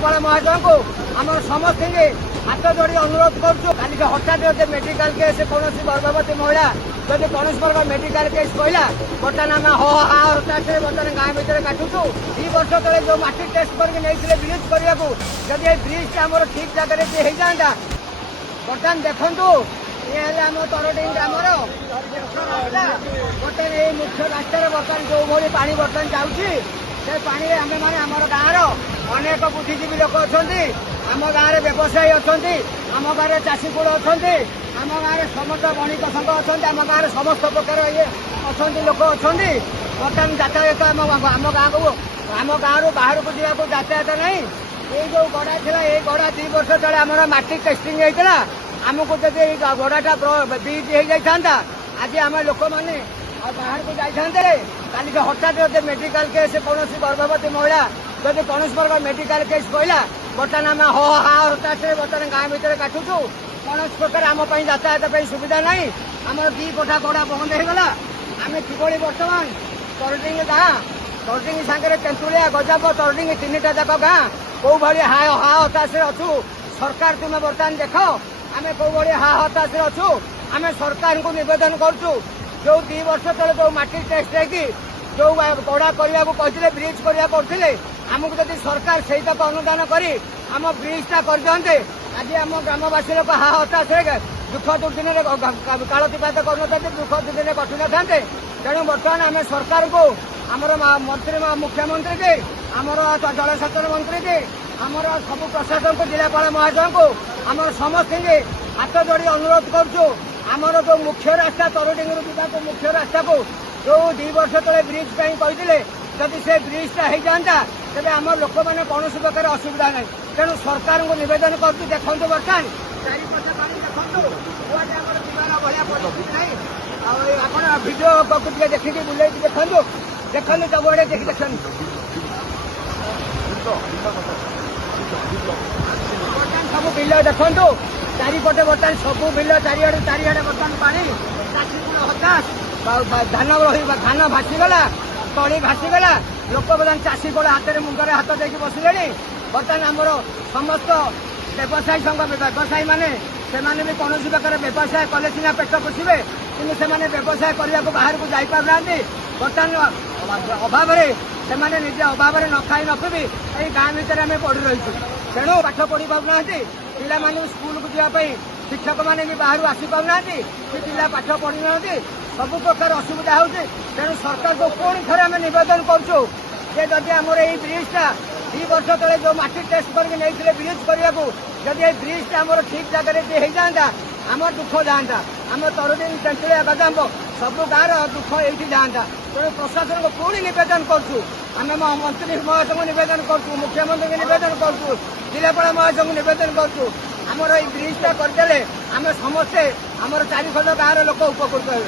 जिलापाल महोदय को आम समस्त हाथ जोड़ी अनुरोध करुँ कल हठात जब मेडिकल केस कौन गर्भवती महिला जब कौन प्रकार मेडिकल केस कहला बर्तमान आम हताश बर्तमान गाँ भितर काटुचु 2 वर्ष तले जो माटी टेस्ट करके नहीं ब्रिज करने को जब ये ब्रिज टा आम ठीक जगह हो जाता बर्तमान देखु ये आम तरडी ग्रामर बर्तमान ये मुख्य रास्तार बर्तमान जो भाई पानी बर्तमान जाऊँगी से पानी आम मैंने आम गाँव अनेक बुद्धिजीवी लोक अच्छा आम गाँव व्यवसायी अच्छा आम गाँव चाषीकूल अच्छा आम गाँव समस्त बणिक संघ अच्छा आम गाँव समस्त प्रकार ये अच्छा लोक अच्छा बर्तमान यातायात आम गाँव को आम गाँव बाहर को जावाक यातायात नहीं ये जो गड़ा था ये गड़ा 2 वर्ष तले आम माटी टेस्टिंग होता आमको जब गड़ाटा ब्रिज हो जाता आज आम लोक मैंने बाहर को जाते कल हठात जब मेडिकल केस कौन गर्भवती महिला जब कौन प्रकार मेडिकल केस कहला बर्तमान आम हताश बर्तमान गाँ भितर काटुचु कौन प्रकार आम यातायात सुविधा नहीं आम 2 कोठा गड़ा बंद होगा आम किभली बर्तमान तरडिंग गाँ तरडिंग सागर तेंतुलिया गजाप तरडिंग 3टा जाक गाँ कौ भाई हताश अच्छु सरकार तुम्हें बर्तमान देख आम कौ भाई हताश अच्छु आम सरकार को निवेदन करुँ जो 2 वर्ष तले जो माटी टेस्ट है जो गड़ा करने को कहते ब्रिज करते आमको जब सरकार से अनुदान करी आम ब्रिजटा कर दिखते आज आम ग्रामवासी लोग हताश दुख दुर्दिन कालतिपात कर दुख दुर्दिन कटि न था तेणु बर्तमान आम सरकार को आमर मंत्री मुख्यमंत्री के आमर जलसेचन मंत्री के आमर सब प्रशासन को जिलापाल महोदय को आमर समस्त हाथ जोड़ी अनुरोध करुँ आमर जो मुख्य रास्ता तरडिंग जावाक मुख्य रास्ता को जो 2 वर्ष तले ब्रिज कहते जब से ब्रिजटा हो जाता तेज आम लोक मैंने कौन प्रकार असुविधा नहीं तेणु सरकार को निवेदन कर देखो बर्तमान चारिपट पानी देखो भाया परिस्थिति नहीं आप भिडियो को देखिए बुले देखो देखो सबुआड़े देखी देख सब बिल देखु चारिपटे बर्तमान सब बिल चारिआडे बर्तमान पानी चाषी हताश धान भासीगला तली भासीगला लोक बर्तमान चाषी कूल हाथ में मुंडे हाथ देकी बसिले बर्तमान आमर समस्त व्यवसायी संघ व्यवसायी मैंने से भी कौन प्रकार व्यवसाय कले सीना पेट पोषे कि व्यवसाय करने को बाहर को जापार ना बर्तमान अभाव से निजे अभाव न खाई न पी ये गाँ भितर आम पड़ी रही तेणु पाठ पढ़ी पाना पिला स्कूल को जावाई शिक्षक मैंने भी बाहर आसी पाना पिला पाठ पढ़ी ना सब प्रकार असुविधा होती तेणु सरकार को पुणी थे आम नवेदन करुँ जदि आमर ये ब्रिजटा 2 वर्ष तले जो माटी टेस्ट करके नहीं ब्रिज करने को जब ये ब्रिजटा आम ठीक जगह हो जाता आम दुख जाता आम तरडिंग तेंतुलिया गजाम्ब सब गाँव दुख ये जाता तेणु प्रशासन को पुणी नवेदन करुँ आम मंत्री महोदय को नवेदन करुँ मुख्यमंत्री को नवेदन करुँ जिलापाल महोदय को नवेदन करुँ आमर ये ब्रिजटा करदे आम समस्ते आमर 4 गाँव लोक उपकृत हो।